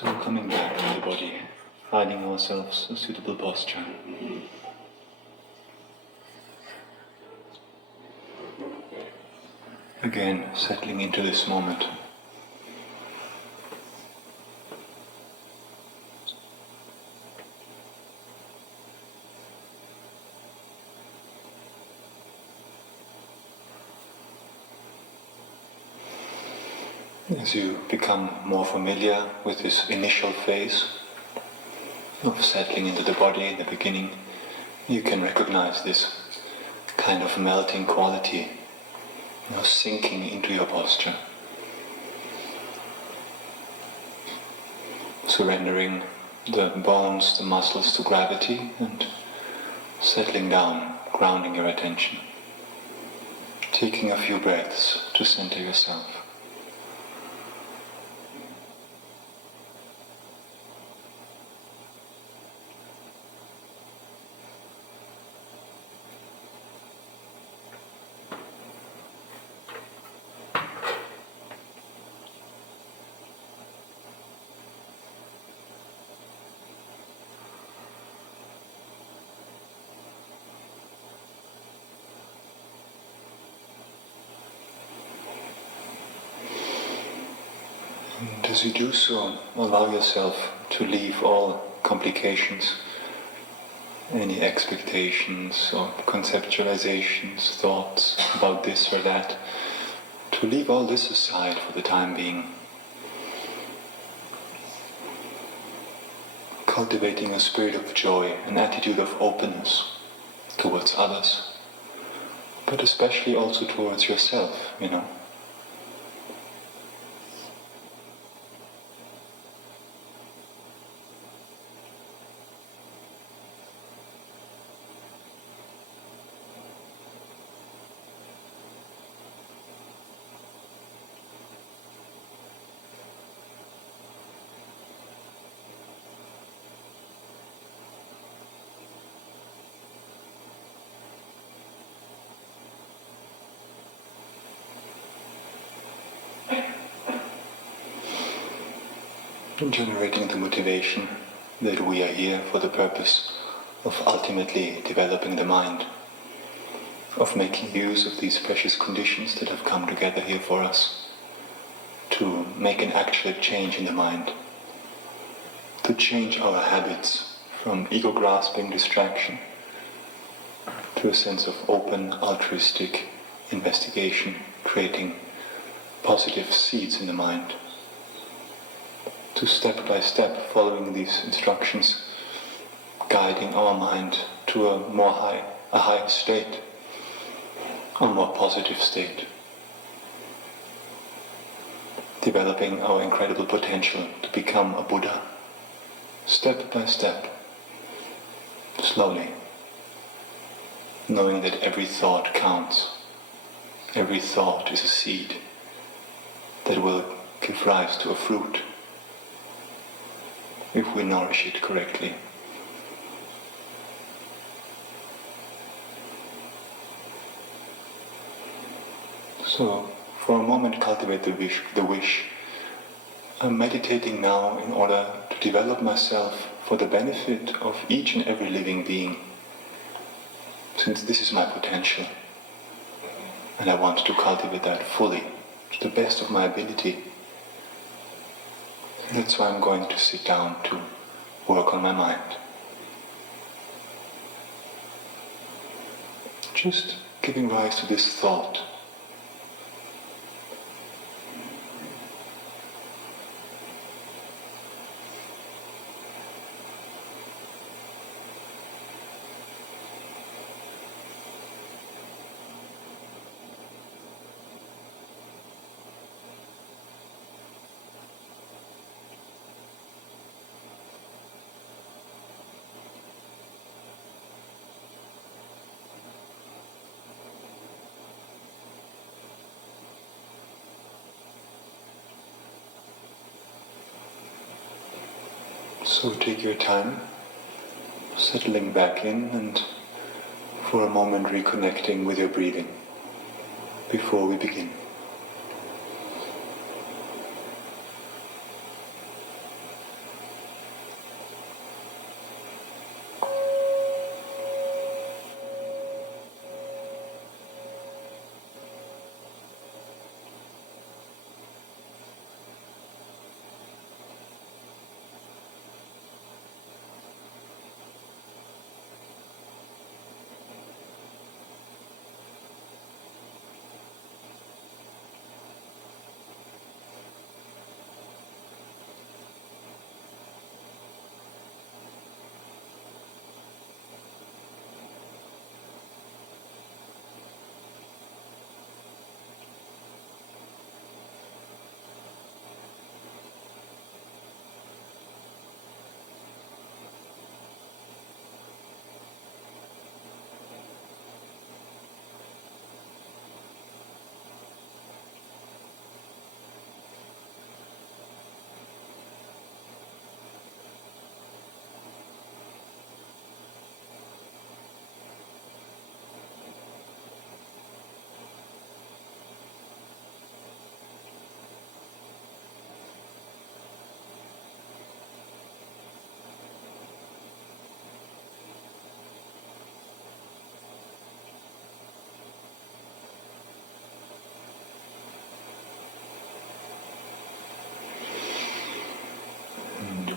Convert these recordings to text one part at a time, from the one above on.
So coming back to the body, finding ourselves a suitable posture. Again, settling into this moment. As you become more familiar with this initial phase of settling into the body in the beginning, you can recognize this kind of melting quality, sinking into your posture, surrendering the bones, the muscles to gravity, and settling down, grounding your attention, taking a few breaths to center yourself. And as you do so, allow yourself to leave all complications, any expectations or conceptualizations, thoughts about this or that, to leave all this aside for the time being. Cultivating a spirit of joy, an attitude of openness towards others, but especially also towards yourself, and generating the motivation that we are here for the purpose of ultimately developing the mind, of making use of these precious conditions that have come together here for us, to make an actual change in the mind, to change our habits from ego-grasping distraction to a sense of open, altruistic investigation, creating positive seeds in the mind, to step by step, following these instructions, guiding our mind to a higher state, a more positive state, developing our incredible potential to become a Buddha, step by step, slowly, knowing that every thought counts, every thought is a seed that will give rise to a fruit if we nourish it correctly. So, for a moment cultivate the wish. I'm meditating now in order to develop myself for the benefit of each and every living being, since this is my potential, and I want to cultivate that fully, to the best of my ability. That's why I'm going to sit down to work on my mind. Just giving rise to this thought. So take your time, settling back in and for a moment reconnecting with your breathing before we begin.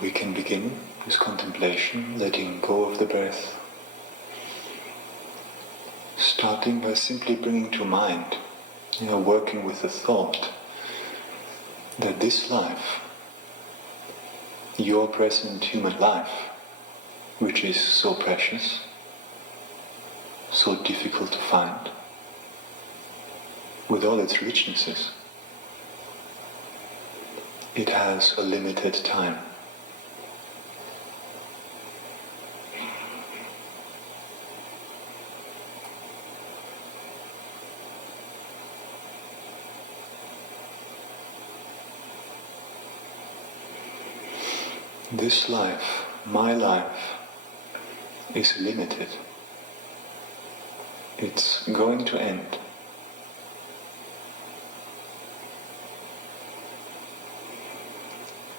we can begin this contemplation, letting go of the breath, starting by simply bringing to mind, working with the thought that this life, your present human life, which is so precious, so difficult to find, with all its richnesses, it has a limited time. This life, my life, is limited. It's going to end.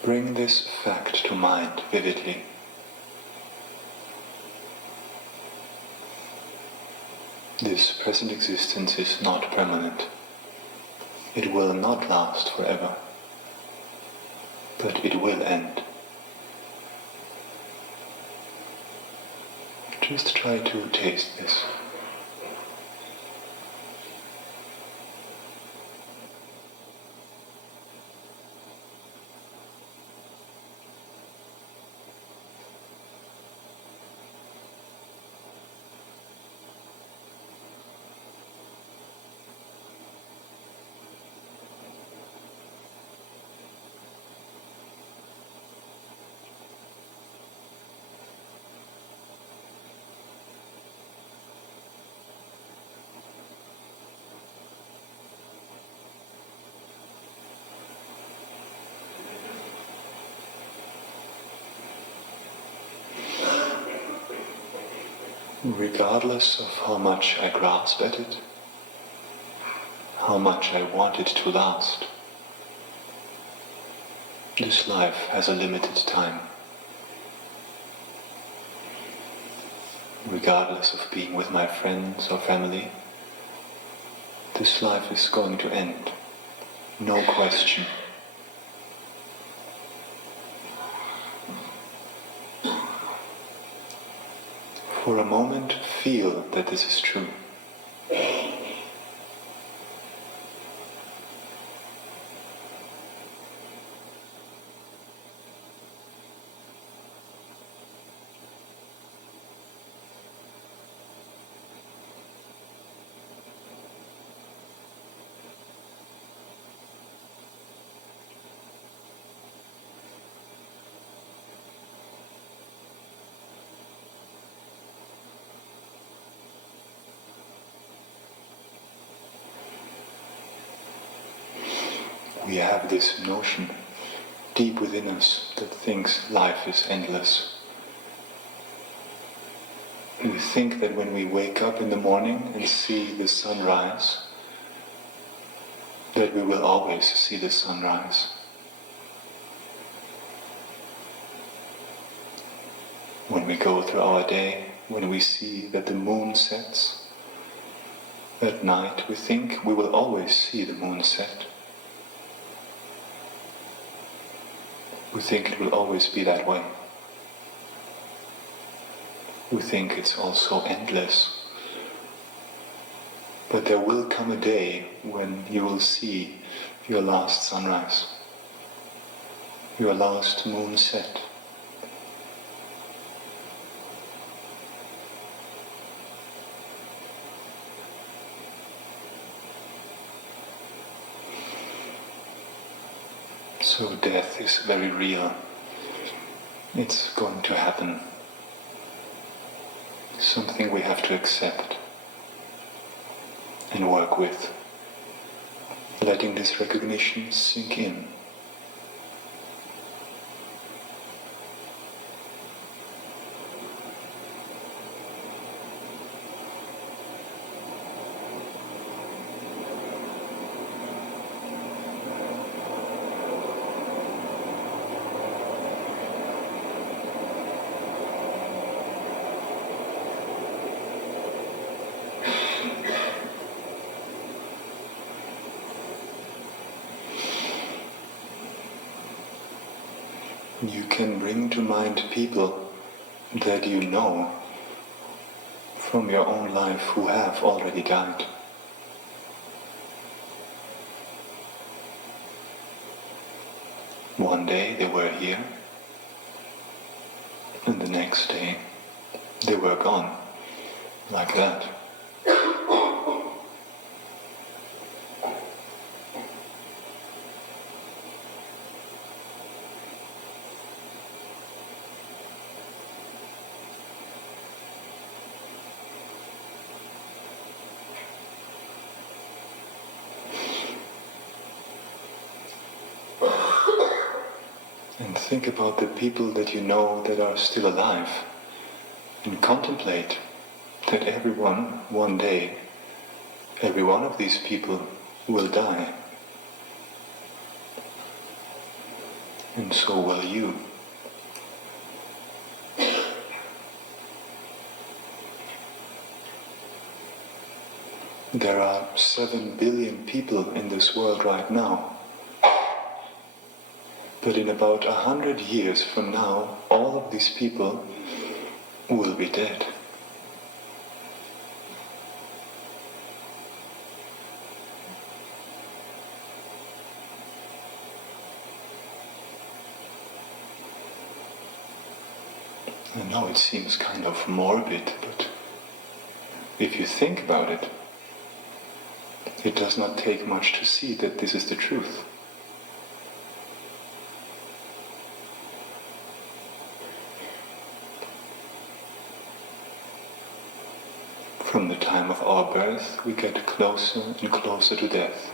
Bring this fact to mind vividly. This present existence is not permanent. It will not last forever, but it will end. Just try to taste this. Regardless of how much I grasp at it, how much I want it to last, this life has a limited time. Regardless of being with my friends or family, this life is going to end. No question. For a moment, feel that this is true. We have this notion deep within us that thinks life is endless. We think that when we wake up in the morning and see the sunrise, that we will always see the sunrise. When we go through our day, when we see that the moon sets at night, we think we will always see the moon set. We think it will always be that way. We think it's also endless. But there will come a day when you will see your last sunrise, your last moon set. So death is very real. It's going to happen. Something we have to accept and work with, letting this recognition sink in. you can bring to mind people that you know from your own life who have already died. One day they were here, and the next day they were gone, like that. And think about the people that you know that are still alive, and contemplate that everyone, one day, every one of these people will die. And so will you. There are 7 billion people in this world right now. But in about 100 years from now, all of these people will be dead. I know it seems kind of morbid, but if you think about it, it does not take much to see that this is the truth. From the time of our birth, we get closer and closer to death,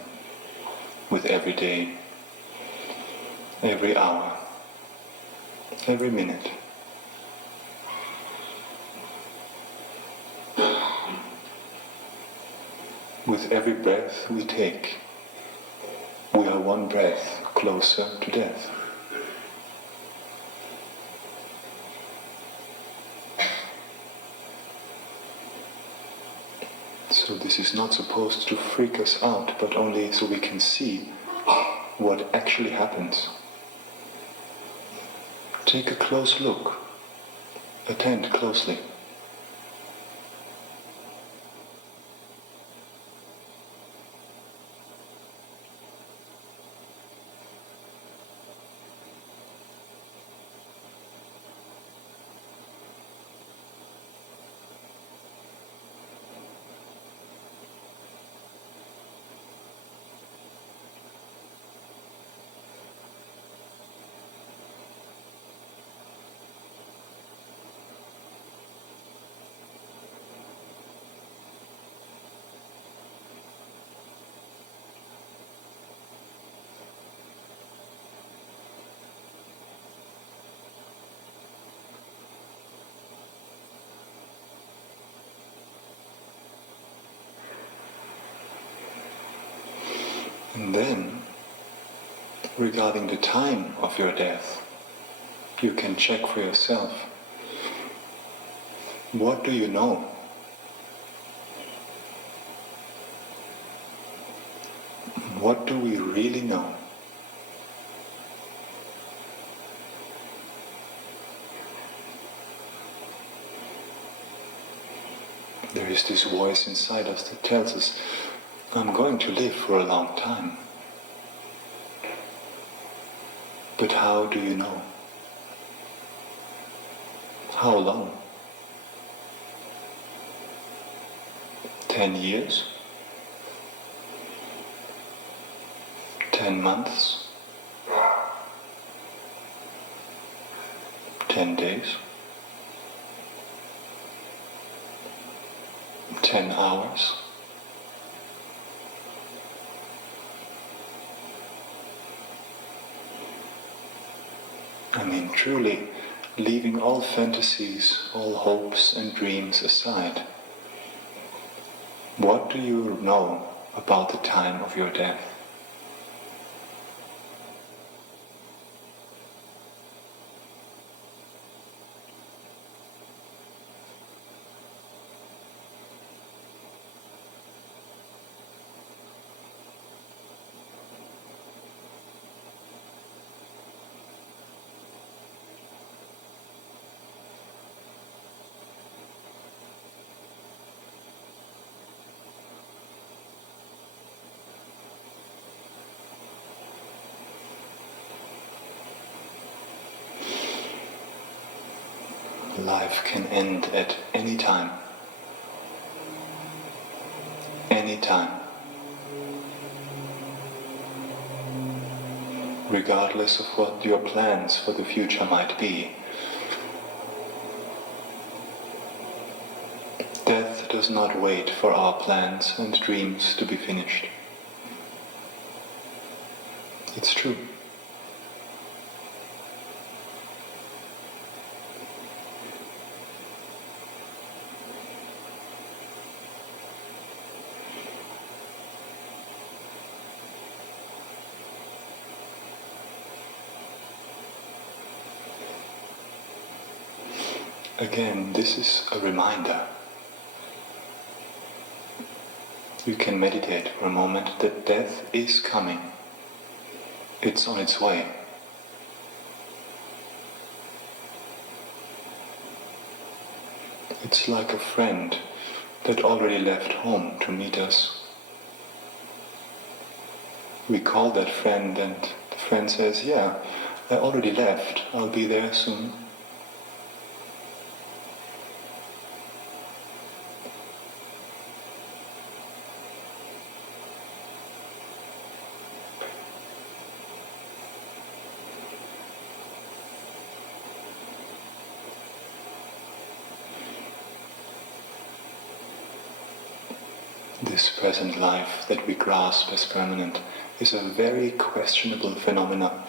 with every day, every hour, every minute. With every breath we take, we are one breath closer to death. So this is not supposed to freak us out, but only so we can see what actually happens. Take a close look. Attend closely. And then, regarding the time of your death, you can check for yourself. What do you know? What do we really know? There is this voice inside us that tells us, I'm going to live for a long time. But how do you know? How long? 10 years? 10 months? 10 days? 10 hours? I mean, truly, leaving all fantasies, all hopes and dreams aside, what do you know about the time of your death? life can end at any time. Any time. Regardless of what your plans for the future might be. Death does not wait for our plans and dreams to be finished. It's true. Again, this is a reminder. You can meditate for a moment that death is coming. It's on its way. It's like a friend that already left home to meet us. We call that friend and the friend says, "Yeah, I already left. I'll be there soon." This present life that we grasp as permanent is a very questionable phenomenon.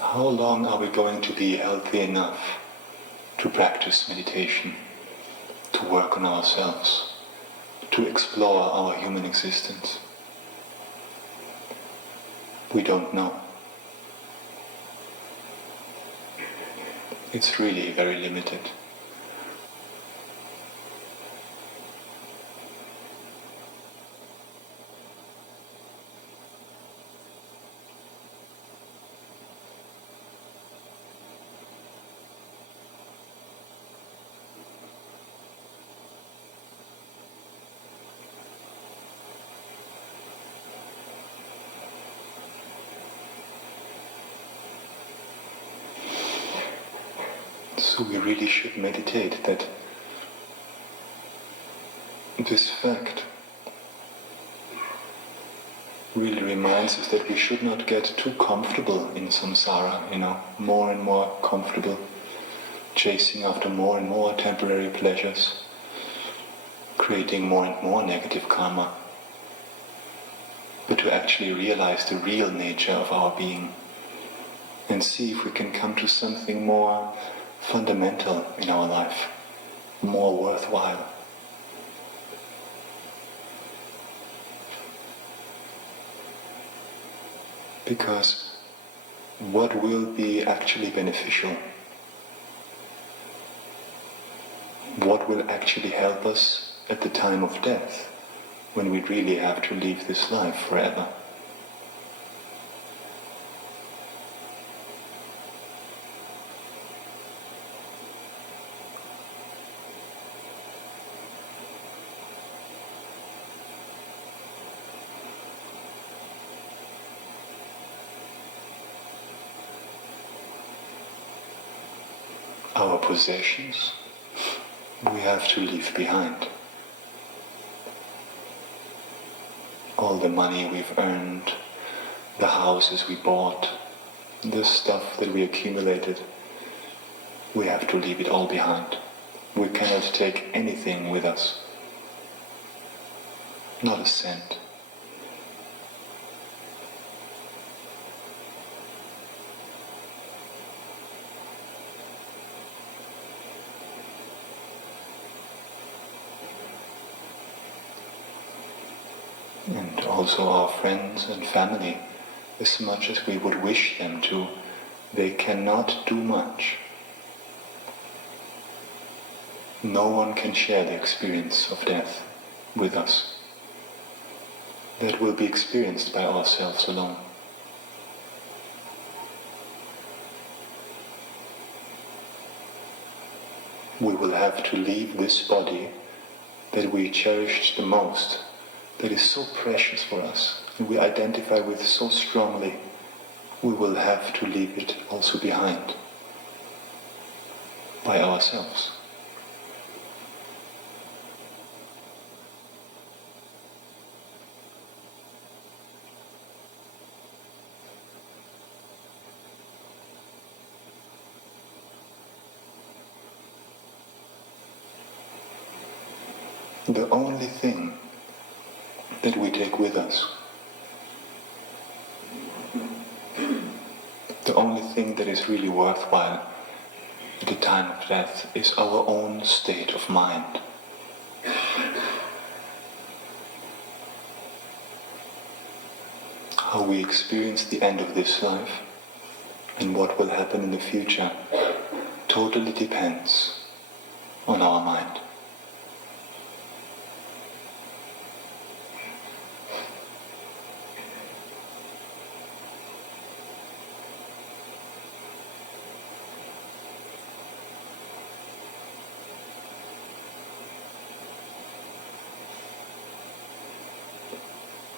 How long are we going to be healthy enough to practice meditation, to work on ourselves, to explore our human existence? We don't know. It's really very limited. So we really should meditate that this fact really reminds us that we should not get too comfortable in samsara, more and more comfortable, chasing after more and more temporary pleasures, creating more and more negative karma, but to actually realize the real nature of our being and see if we can come to something more fundamental in our life, more worthwhile. Because what will be actually beneficial? What will actually help us at the time of death, when we really have to leave this life forever? Our possessions, we have to leave behind. All the money we've earned, the houses we bought, the stuff that we accumulated, we have to leave it all behind. We cannot take anything with us. Not a cent. And also our friends and family, as much as we would wish them to, they cannot do much. No one can share the experience of death with us. That will be experienced by ourselves alone. We will have to leave this body that we cherished the most, that is so precious for us, and we identify with so strongly, we will have to leave it also behind by ourselves. The only thing that we take with us, the only thing that is really worthwhile at the time of death is our own state of mind. How we experience the end of this life and what will happen in the future totally depends on our mind.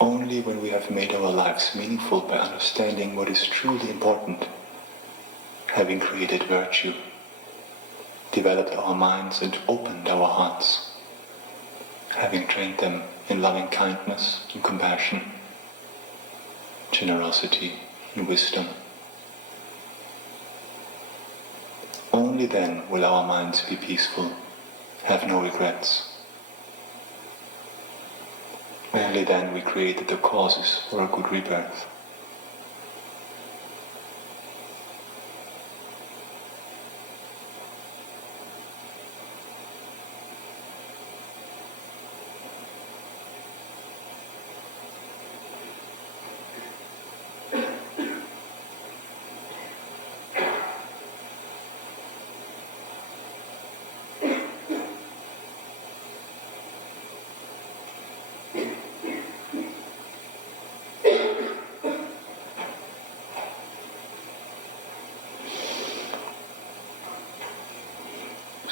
Only when we have made our lives meaningful by understanding what is truly important, having created virtue, developed our minds and opened our hearts, having trained them in loving kindness and compassion, generosity and wisdom, only then will our minds be peaceful, have no regrets. Only then we created the causes for a good rebirth.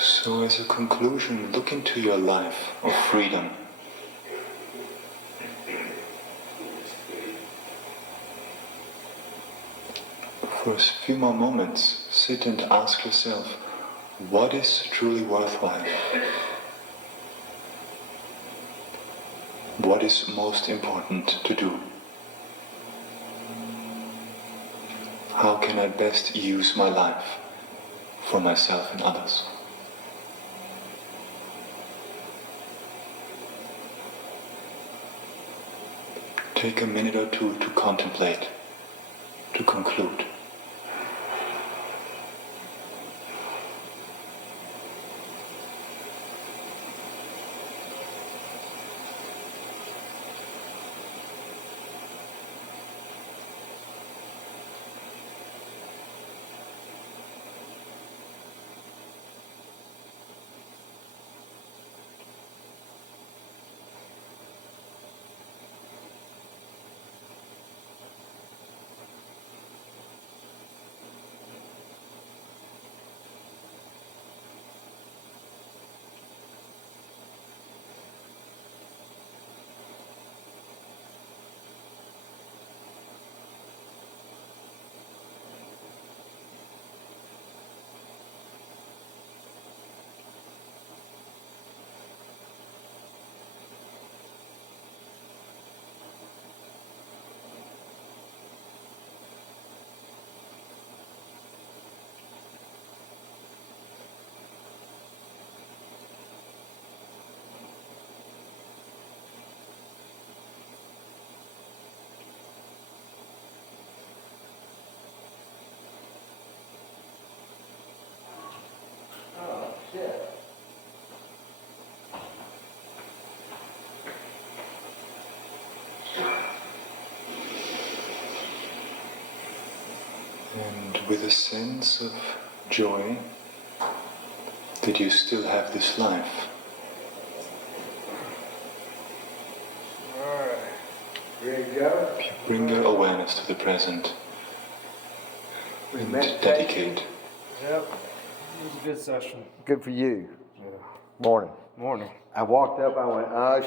So as a conclusion, look into your life of freedom. For a few more moments, sit and ask yourself, what is truly worthwhile? What is most important to do? How can I best use my life for myself and others? Take a minute or two to contemplate, to conclude. And with a sense of joy that you still have this life. Alright, ready to go? Bring your awareness to the present and dedicate. Yep, it was a good session. Good for you. Morning. Morning. I walked up, I went, oh,